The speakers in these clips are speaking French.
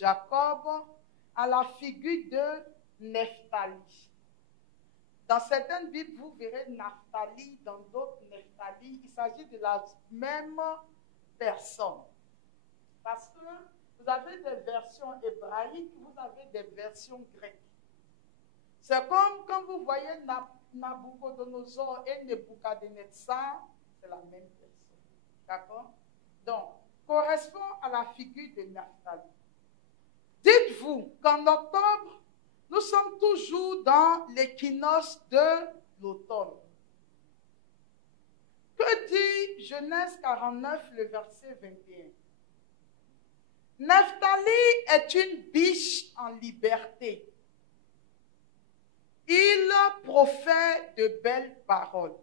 Jacob à la figure de Nephtali. Dans certaines Bibles, vous verrez Naphtali, dans d'autres Nephtali. Il s'agit de la même personne. Parce que vous avez des versions hébraïques, vous avez des versions grecques. C'est comme quand vous voyez Nabucodonosor et Nebuchadnezzar, c'est la même personne. D'accord? Donc, correspond à la figure de Naphtali. Dites-vous qu'en octobre, nous sommes toujours dans l'équinoxe de l'automne. Que dit Genèse 49, le verset 21? Naphtali est une biche en liberté. Il profère de belles paroles.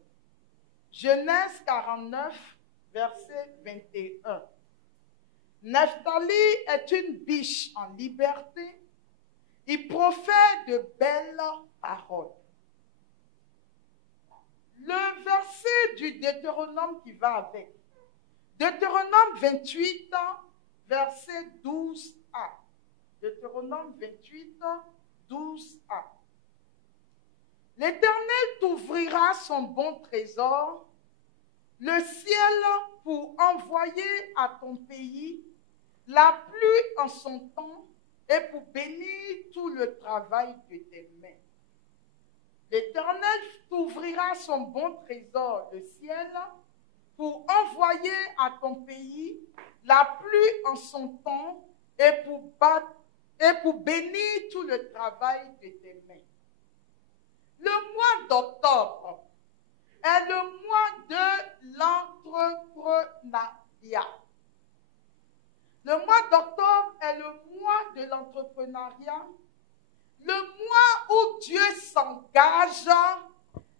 Genèse 49, verset 21. Naphtali est une biche en liberté. Il profère de belles paroles. Le verset du Deutéronome qui va avec. Deutéronome 28, verset 12a. Deutéronome 28, 12a. L'Éternel t'ouvrira son bon trésor, le ciel pour envoyer à ton pays la pluie en son temps et pour bénir tout le travail de tes mains. L'Éternel t'ouvrira son bon trésor, le ciel, pour envoyer à ton pays la pluie en son temps et pour bénir tout le travail de tes mains. Le mois d'octobre est le mois de l'entrepreneuriat. Le mois d'octobre est le mois de l'entrepreneuriat, le mois où Dieu s'engage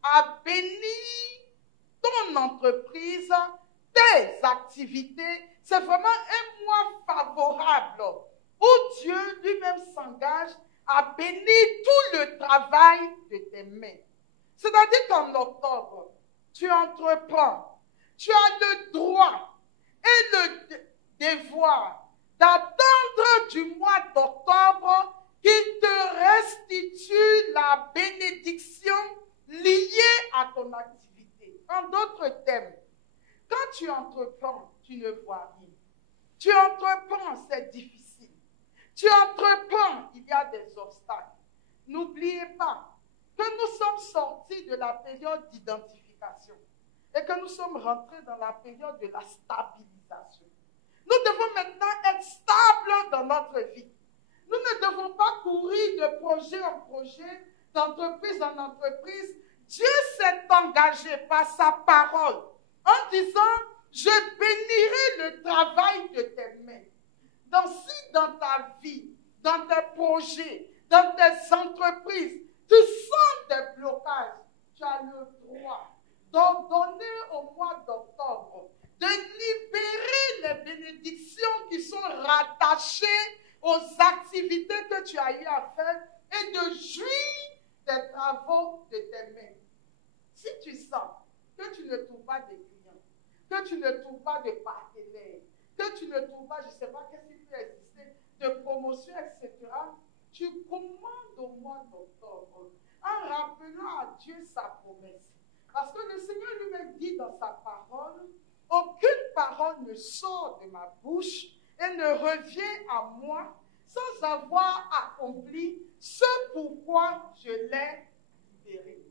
à bénir ton entreprise, tes activités. C'est vraiment un mois favorable où Dieu lui-même s'engage à bénir tout le travail de tes mains. C'est-à-dire qu'en octobre, tu entreprends, tu as le droit et le devoir d'attendre du mois d'octobre qu'il te restitue la bénédiction liée à ton activité. En d'autres termes, quand tu entreprends, tu ne vois rien. Tu entreprends, c'est difficile. Tu entreprends, il y a des obstacles. N'oubliez pas que nous sommes sortis de la période d'identification et que nous sommes rentrés dans la période de la stabilisation. Nous devons maintenant être stables dans notre vie. Nous ne devons pas courir de projet en projet, d'entreprise en entreprise. Dieu s'est engagé par sa parole en disant, je bénirai le travail de tes mains. Donc si dans ta vie, dans tes projets, dans tes entreprises, tu sens des blocages, tu as le droit d'ordonner au mois d'octobre de libérer les bénédictions qui sont rattachées aux activités que tu as eu à faire et de jouir des travaux de tes mains. Si tu sens que tu ne trouves pas de clients, que tu ne trouves pas de partenaires, que tu ne trouves pas, je ne sais pas qu'est-ce qui peut exister, de promotion, etc., tu commandes au mois d'octobre en rappelant à Dieu sa promesse. Parce que le Seigneur lui-même dit dans sa parole, aucune parole ne sort de ma bouche et ne revient à moi sans avoir accompli ce pourquoi je l'ai libéré.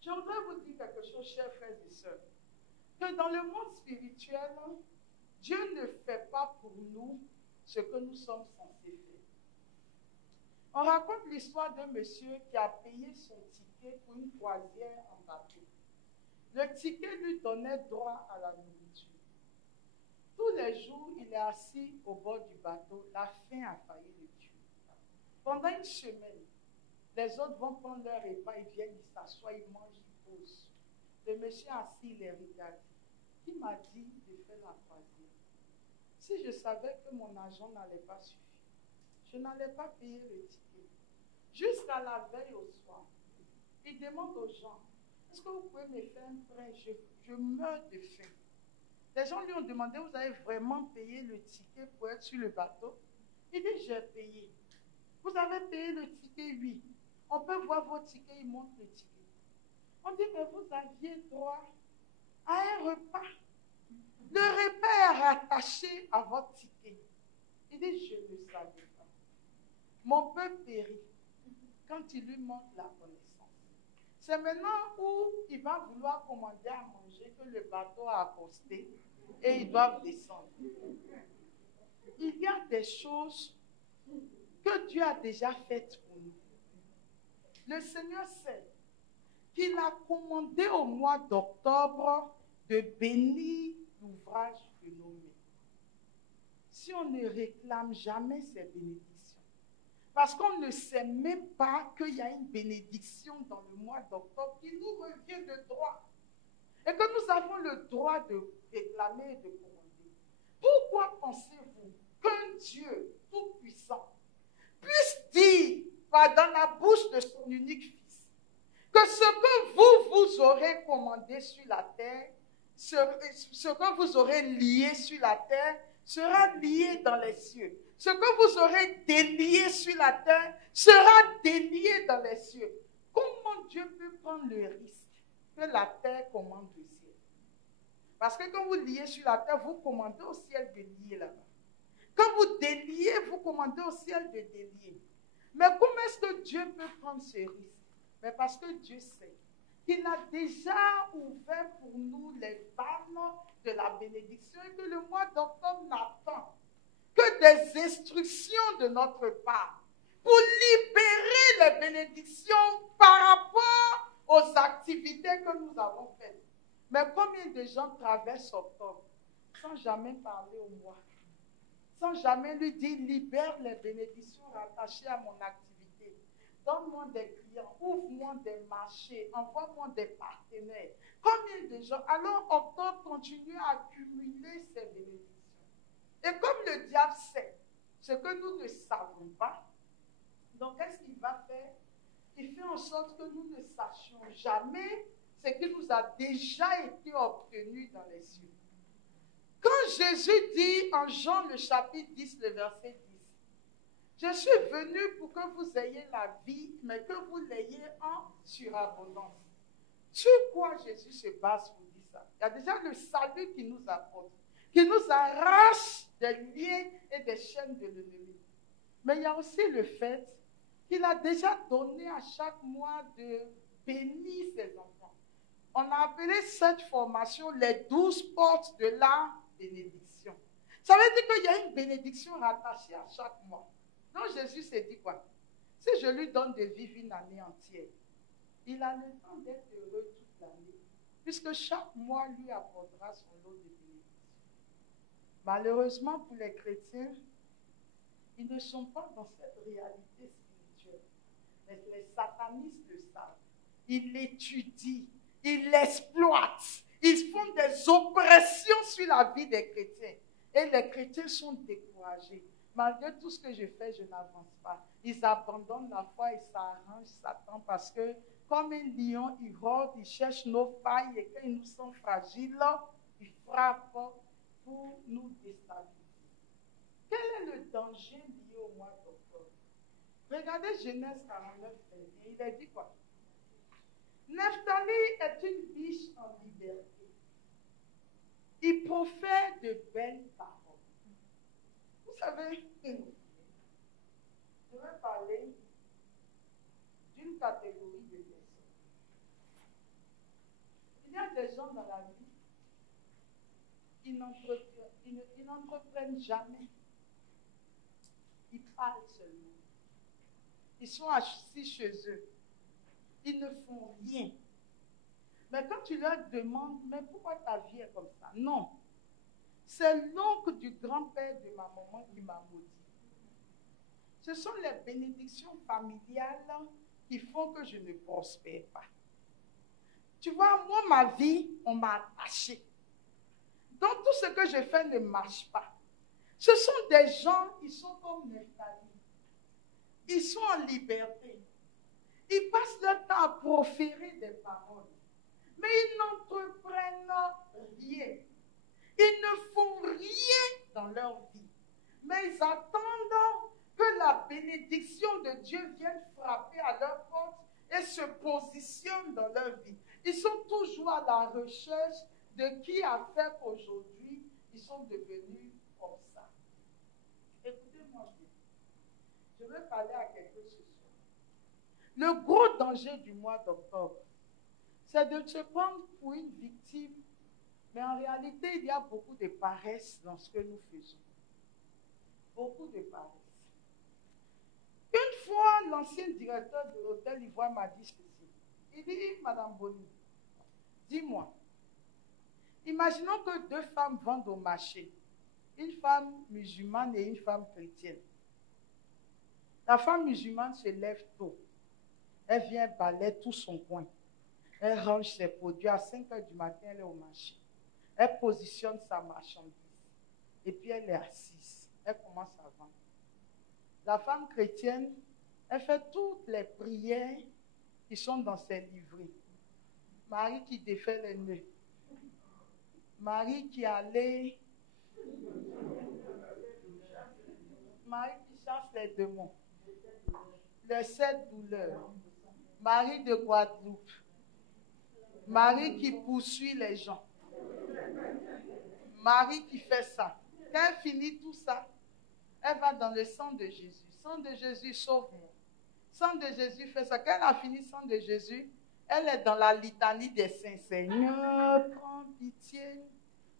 Je voudrais vous dire quelque chose, chers frères et sœurs, que dans le monde spirituel, Dieu ne fait pas pour nous ce que nous sommes censés faire. On raconte l'histoire d'un monsieur qui a payé son ticket pour une croisière en bateau. Le ticket lui donnait droit à la nourriture. Tous les jours, il est assis au bord du bateau. La faim a failli le tuer. Pendant une semaine, les autres vont prendre leur repas, ils viennent, ils s'assoient, ils mangent, ils posent. Le monsieur assis, il les regarde. Qui m'a dit de faire la croisière? Si je savais que mon argent n'allait pas suffire, je n'allais pas payer le ticket. Jusqu'à la veille au soir, il demande aux gens, est-ce que vous pouvez me faire un prêt? Je meurs de faim. Les gens lui ont demandé, vous avez vraiment payé le ticket pour être sur le bateau? Il dit, j'ai payé. Vous avez payé le ticket, oui. On peut voir vos tickets, il montre le ticket. On dit, mais vous aviez droit à un repas. Le repas est rattaché à votre ticket. Il dit, je ne savais pas. Mon peuple périt quand il lui manque la connaissance. C'est maintenant où il va vouloir commander à manger que le bateau a accosté et ils doivent descendre. Il y a des choses que Dieu a déjà faites pour nous. Le Seigneur sait qu'il a commandé au mois d'octobre de bénir l'ouvrage de nos mains. Si on ne réclame jamais ces bénédictions, parce qu'on ne sait même pas qu'il y a une bénédiction dans le mois d'octobre qui nous revient de droit et que nous avons le droit de réclamer et de commander. Pourquoi pensez-vous qu'un Dieu tout-puissant puisse dire dans la bouche de son unique Fils que ce que vous aurez commandé sur la terre, ce que vous aurez lié sur la terre sera lié dans les cieux. Ce que vous aurez délié sur la terre sera délié dans les cieux. Comment Dieu peut prendre le risque que la terre commande le ciel? Parce que quand vous liez sur la terre, vous commandez au ciel de lier là-bas. Quand vous déliez, vous commandez au ciel de délier. Mais comment est-ce que Dieu peut prendre ce risque? Mais parce que Dieu sait qu'il a déjà ouvert pour nous les vannes de la bénédiction et que le mois d'octobre n'attend que des instructions de notre part pour libérer les bénédictions par rapport aux activités que nous avons faites. Mais combien de gens traversent octobre sans jamais parler au mois, sans jamais lui dire libère les bénédictions rattachées à mon activité, donne-moi des clients, ouvre-moi des marchés, envoie-moi des partenaires. Combien de gens? Alors octobre continue à accumuler ces bénédictions. Et comme le diable sait ce que nous ne savons pas, donc qu'est-ce qu'il va faire? Il fait en sorte que nous ne sachions jamais ce qui nous a déjà été obtenu dans les cieux. Quand Jésus dit en Jean le chapitre 10, le verset 10, « Je suis venu pour que vous ayez la vie, mais que vous l'ayez en surabondance. » Sur quoi Jésus se base pour dire ça? Il y a déjà le salut qui nous apporte, qui nous arrache des liens et des chaînes de l'ennemi. Mais il y a aussi le fait qu'il a déjà donné à chaque mois de bénir ses enfants. On a appelé cette formation les 12 portes de la bénédiction. Ça veut dire qu'il y a une bénédiction rattachée à chaque mois. Donc Jésus s'est dit quoi? Si je lui donne de vivre une année entière, il a le temps d'être heureux toute l'année, puisque chaque mois lui apportera son lot de bénédictions. Malheureusement pour les chrétiens, ils ne sont pas dans cette réalité spirituelle. Mais les satanistes le savent. Ils l'étudient, ils l'exploitent, ils font des oppressions sur la vie des chrétiens. Et les chrétiens sont découragés. Malgré tout ce que je fais, je n'avance pas. Ils abandonnent la foi et s'arrangent Satan parce que comme un lion, il rôde, il cherche nos failles et quand nous sommes fragiles, il frappe pour nous déstabiliser. Quel est le danger lié au mois d'octobre? Regardez Genèse 49, il a dit quoi? Nephtali est une biche en liberté. Il profère de belles paroles. Vous savez, je vais parler d'une catégorie de personnes. Il y a des gens dans la vie qui n'entreprennent jamais. Ils parlent seulement. Ils sont assis chez eux. Ils ne font rien. Mais quand tu leur demandes, mais pourquoi ta vie est comme ça? Non. C'est l'oncle du grand-père de ma maman qui m'a maudit. Ce sont les bénédictions familiales qui font que je ne prospère pas. Tu vois, moi, ma vie, on m'a attaché. Donc, tout ce que je fais ne marche pas. Ce sont des gens, ils sont comme Nephtali. Ils sont en liberté. Ils passent leur temps à proférer des paroles. Mais ils n'entreprennent rien. Ils ne font rien dans leur vie. mais ils attendent que la bénédiction de Dieu vienne frapper à leur porte et se positionne dans leur vie. Ils sont toujours à la recherche de qui a fait qu'aujourd'hui, ils sont devenus comme ça. Écoutez-moi bien. Je veux parler à quelqu'un ce soir. Le gros danger du mois d'octobre, c'est de se prendre pour une victime, mais en réalité, il y a beaucoup de paresse dans ce que nous faisons. Beaucoup de paresse. Une fois, l'ancien directeur de l'hôtel Ivoire m'a dit ceci. Il dit, Madame Boni, dis-moi, imaginons que deux femmes vendent au marché, une femme musulmane et une femme chrétienne. La femme musulmane se lève tôt. Elle vient balayer tout son coin. Elle range ses produits. À 5 heures du matin, elle est au marché. Elle positionne sa marchandise. Et puis elle est assise. Elle commence à vendre. La femme chrétienne, elle fait toutes les prières qui sont dans ses livrets. Marie qui défait les nœuds. Marie qui allait. Marie qui chasse les démons. Les 7 douleurs. Marie de Guadeloupe. Marie qui poursuit les gens. Marie qui fait ça. Quand elle finit tout ça, elle va dans le sang de Jésus. Sang de Jésus, sauve-moi. Sang de Jésus fait ça. Quand elle a fini sang de Jésus, elle est dans la litanie des saints. Seigneur, prends pitié.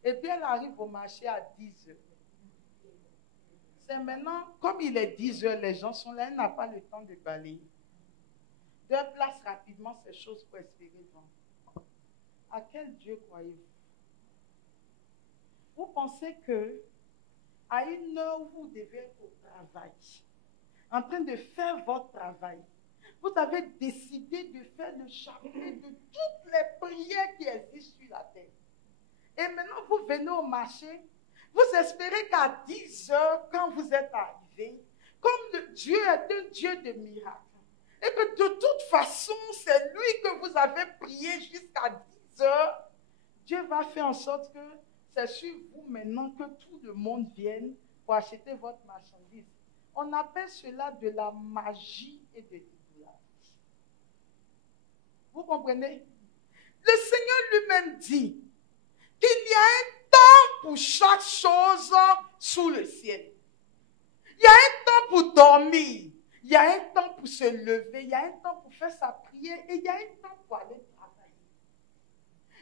Et puis elle arrive au marché à 10 heures. C'est maintenant, comme il est 10 heures, les gens sont là, elle n'a pas le temps de balayer. Deux places rapidement ces choses pour espérer vendre. À quel Dieu croyez-vous? Vous pensez que à une heure où vous devez être au travail, en train de faire votre travail, vous avez décidé de faire le chapelet de toutes les prières qui existent sur la terre. Et maintenant, vous venez au marché, vous espérez qu'à 10 heures, quand vous êtes arrivé, comme Dieu est un Dieu de miracles, et que de toute façon, c'est lui que vous avez prié jusqu'à 10 heures, Dieu va faire en sorte que c'est sur vous maintenant que tout le monde vienne pour acheter votre marchandise. On appelle cela de la magie et de l'idolâtrie. Vous comprenez? Le Seigneur lui-même dit qu'il y a un temps pour chaque chose sous le ciel. Il y a un temps pour dormir. Il y a un temps pour se lever. Il y a un temps pour faire sa prière. Et il y a un temps pour aller travailler.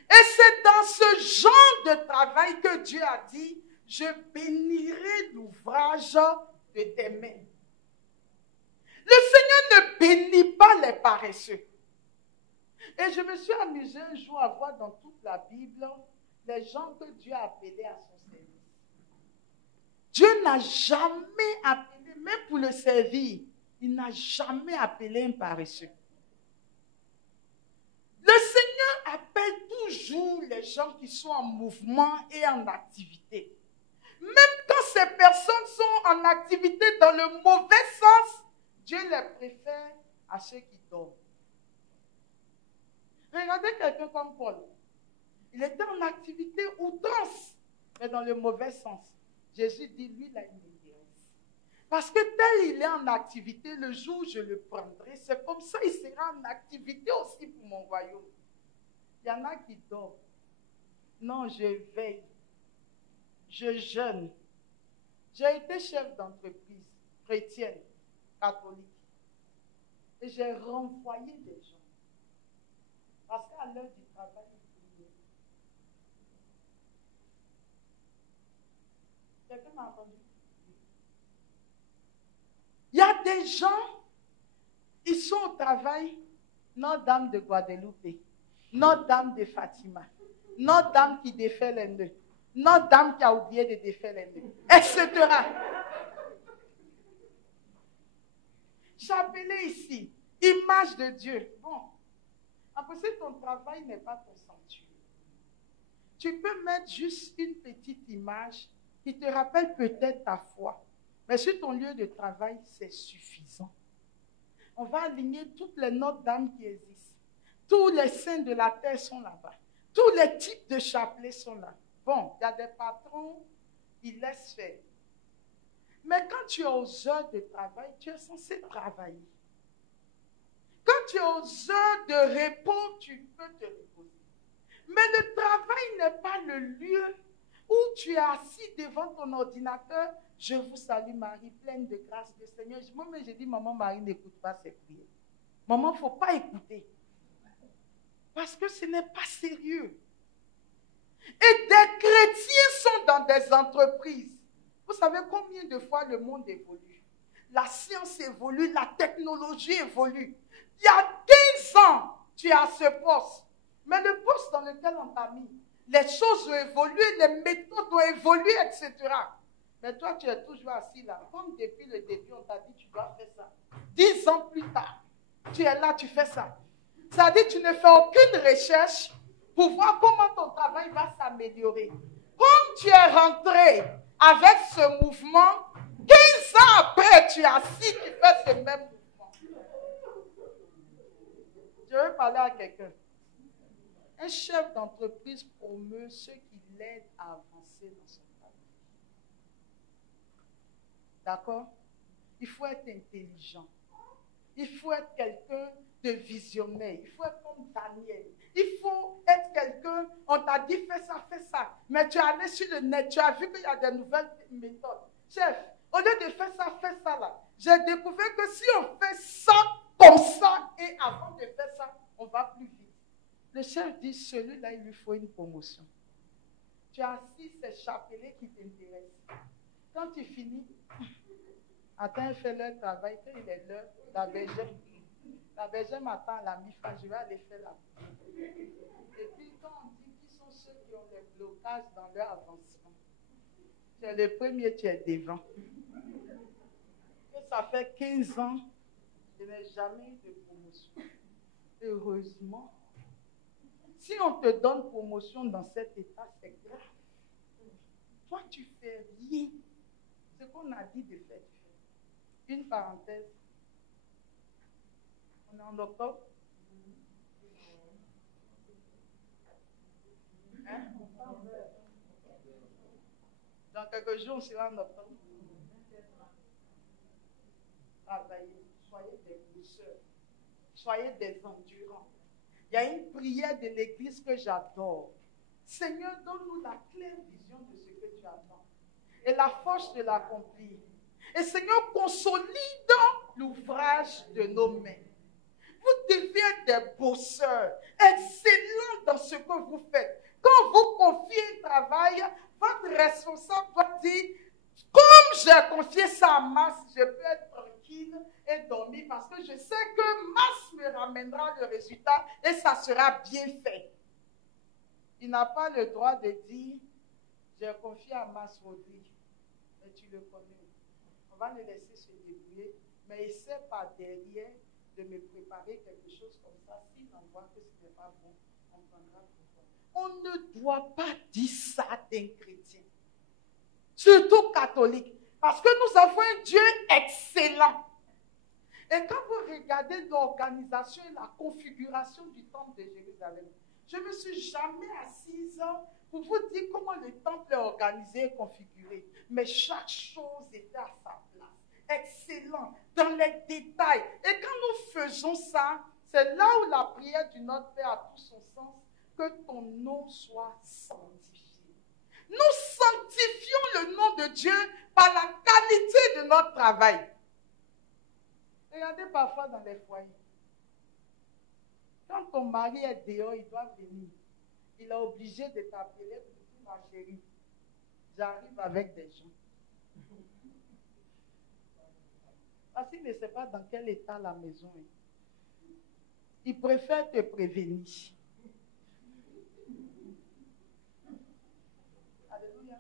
Et c'est dans ce genre de travail que Dieu a dit, je bénirai l'ouvrage de tes mains. Le Seigneur ne bénit pas les paresseux. Et je me suis amusée un jour à voir dans toute la Bible les gens que Dieu a appelés à son service. Dieu n'a jamais appelé, même pour le servir, il n'a jamais appelé un paresseux. Le Seigneur appelle toujours les gens qui sont en mouvement et en activité. Même quand ces personnes sont en activité dans le mauvais sens, Dieu les préfère à ceux qui dorment. Regardez quelqu'un comme Paul. Il était en activité outrance, mais dans le mauvais sens. Jésus dit, lui, il a une délivrance. Parce que tel il est en activité, le jour où je le prendrai, c'est comme ça il sera en activité aussi pour mon royaume. Il y en a qui dorment. Non, je veille. Je jeûne. J'ai été chef d'entreprise chrétienne, catholique. Et j'ai renvoyé des gens. Parce qu'à l'heure du travail, quelqu'un m'a entendu? Il y a des gens, ils sont au travail, Notre-Dame de Guadeloupe, Notre-Dame de Fatima, Notre-Dame qui défait les nœuds, Notre-Dame qui a oublié de défaire les nœuds, etc. Chapelet ici, image de Dieu. Bon, après ça, ton travail n'est pas ton sanctuaire. Tu peux mettre juste une petite image qui te rappelle peut-être ta foi. Mais sur ton lieu de travail, c'est suffisant. On va aligner toutes les Notre-Dame qui existent. Tous les saints de la terre sont là-bas. Tous les types de chapelets sont là. Bon, il y a des patrons qui laissent faire. Mais quand tu es aux heures de travail, tu es censé travailler. Quand tu es aux heures de repos, tu peux te reposer. Mais le travail n'est pas le lieu où tu es assis devant ton ordinateur. Je vous salue Marie, pleine de grâce, le Seigneur. Moi-même, j'ai dit, maman Marie n'écoute pas ses prières. Maman, il ne faut pas écouter. Parce que ce n'est pas sérieux. Et des chrétiens sont dans des entreprises. Vous savez combien de fois le monde évolue? La science évolue, la technologie évolue. Il y a 15 ans, tu es à ce poste. Mais le poste dans lequel on t'a mis, les choses ont évolué, les méthodes ont évolué, etc. Mais toi, tu es toujours assis là. Comme depuis le début, on t'a dit, tu dois faire ça. 10 ans plus tard, tu es là, tu fais ça. C'est-à-dire que tu ne fais aucune recherche pour voir comment ton travail va s'améliorer. Comme tu es rentré avec ce mouvement, 15 ans après, tu es assis, tu fais ce même mouvement. Je veux parler à quelqu'un. Un chef d'entreprise promeut ceux qui l'aident à avancer dans son travail. D'accord? Il faut être intelligent. Il faut être quelqu'un de visionnaire. Il faut être comme Daniel. Il faut être quelqu'un, on t'a dit fais ça. Mais tu es allé sur le net, tu as vu qu'il y a des nouvelles méthodes. Chef, au lieu de faire ça, fais ça là. J'ai découvert que si on fait ça comme ça et avant de faire ça, on va plus vite. Le chef dit, celui-là, il lui faut une promotion. Tu as assis, c'est chapelet qui t'intéresse. Quand tu finis, attends, il fait leur travail, quand il est l'heure, la bergère m'attend à la mi-fin, je vais aller faire la prière. Et puis quand on dit qui sont ceux qui ont des blocages dans leur avancement, tu es le premier, tu es devant. Et ça fait 15 ans, je n'ai jamais eu de promotion. Heureusement. Si on te donne promotion dans cet état, c'est grave. Toi, tu fais rien. Ce qu'on a dit de faire, tu fais. Une parenthèse. On est en octobre. Hein? Dans quelques jours, on sera en octobre. Travaillez, soyez des pousseurs, soyez des endurants. Il y a une prière de l'église que j'adore. Seigneur, donne-nous la claire vision de ce que tu attends et la force de l'accomplir. Et Seigneur, consolide l'ouvrage de nos mains. Vous devez être des bosseurs, excellents dans ce que vous faites. Quand vous confiez un travail, votre responsable doit dire, comme j'ai confié ça à Mars, je peux être tranquille et dormir parce que je sais que Mars me ramènera le résultat et ça sera bien fait. Il n'a pas le droit de dire, j'ai confié à Mars Rodrigue, mais tu le connais. On va le laisser se débrouiller, mais il sait par derrière de me préparer quelque chose comme ça. S'il en voit que ce n'est pas bon, on prendra pourquoi. On ne doit pas dire ça d'un chrétien. Surtout catholique. Parce que nous avons un Dieu excellent. Et quand vous regardez l'organisation et la configuration du temple de Jérusalem, je ne me suis jamais assise pour vous dire comment le temple est organisé et configuré. Mais chaque chose était à sa place. Excellent, dans les détails. Et quand nous faisons ça, c'est là où la prière du Notre Père a tout son sens, que ton nom soit sanctifié. Nous sanctifions le nom de Dieu par la qualité de notre travail. Regardez parfois dans les foyers. Quand ton mari est dehors, il doit venir. Il est obligé de t'appeler pour dire, ma chérie, j'arrive avec des gens. Parce qu'il ne sait pas dans quel état la maison est. Il préfère te prévenir. Alléluia.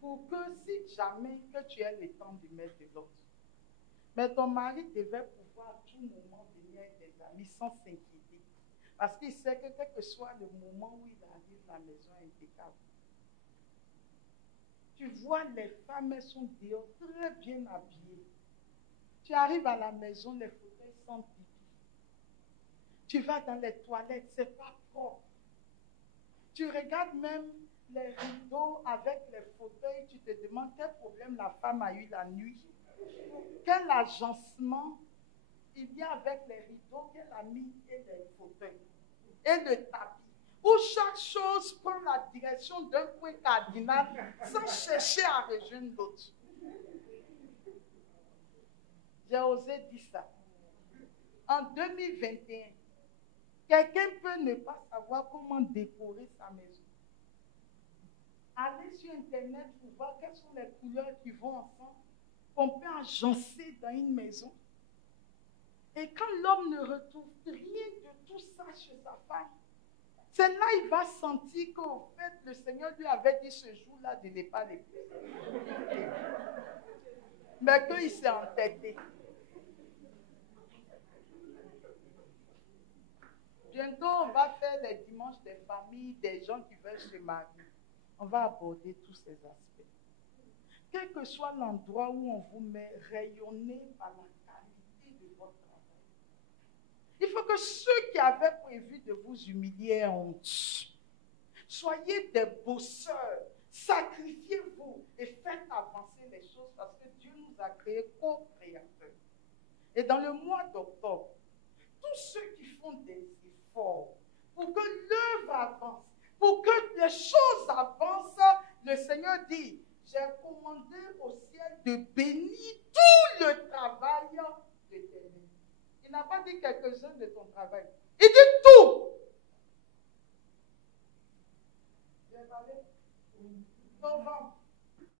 Pour que si jamais que tu aies le temps de mettre de l'autre. Mais ton mari devait pouvoir à tout moment venir avec des amis sans s'inquiéter. Parce qu'il sait que quel que soit le moment où il arrive, la maison est impeccable. Tu vois, les femmes, elles sont dehors très bien habillées. Tu arrives à la maison, les fauteuils sentent pipi. Tu vas dans les toilettes, c'est pas propre. Tu regardes même les rideaux avec les fauteuils, tu te demandes quel problème la femme a eu la nuit. Quel agencement il y a avec les rideaux qu'elle a mis et les fauteuils et le tapis. Où chaque chose prend la direction d'un point cardinal sans chercher à rejoindre l'autre. J'ai osé dire ça. En 2021, quelqu'un peut ne pas savoir comment décorer sa maison. Allez sur Internet pour voir quelles sont les couleurs qui vont ensemble, qu'on peut agencer dans une maison. Et quand l'homme ne retrouve rien de tout ça chez sa femme, c'est là qu'il va sentir qu'en fait, le Seigneur lui avait dit ce jour-là de ne pas l'épouser. Mais qu'il s'est entêté. Bientôt, on va faire les dimanches des familles, des gens qui veulent se marier. On va aborder tous ces aspects. Quel que soit l'endroit où on vous met, rayonnez par la qualité de votre travail. Il faut que ceux qui avaient prévu de vous humilier aient honte. Soyez des bosseurs. Sacrifiez-vous et faites avancer les choses parce que Dieu nous a créés co-créateurs. Et dans le mois d'octobre, tous ceux qui font des efforts pour que l'œuvre avance, pour que les choses avancent, le Seigneur dit, j'ai commandé au ciel de bénir tout le travail de tes mains. Il n'a pas dit quelques-uns de ton travail. Il dit tout. J'ai parlé novembre.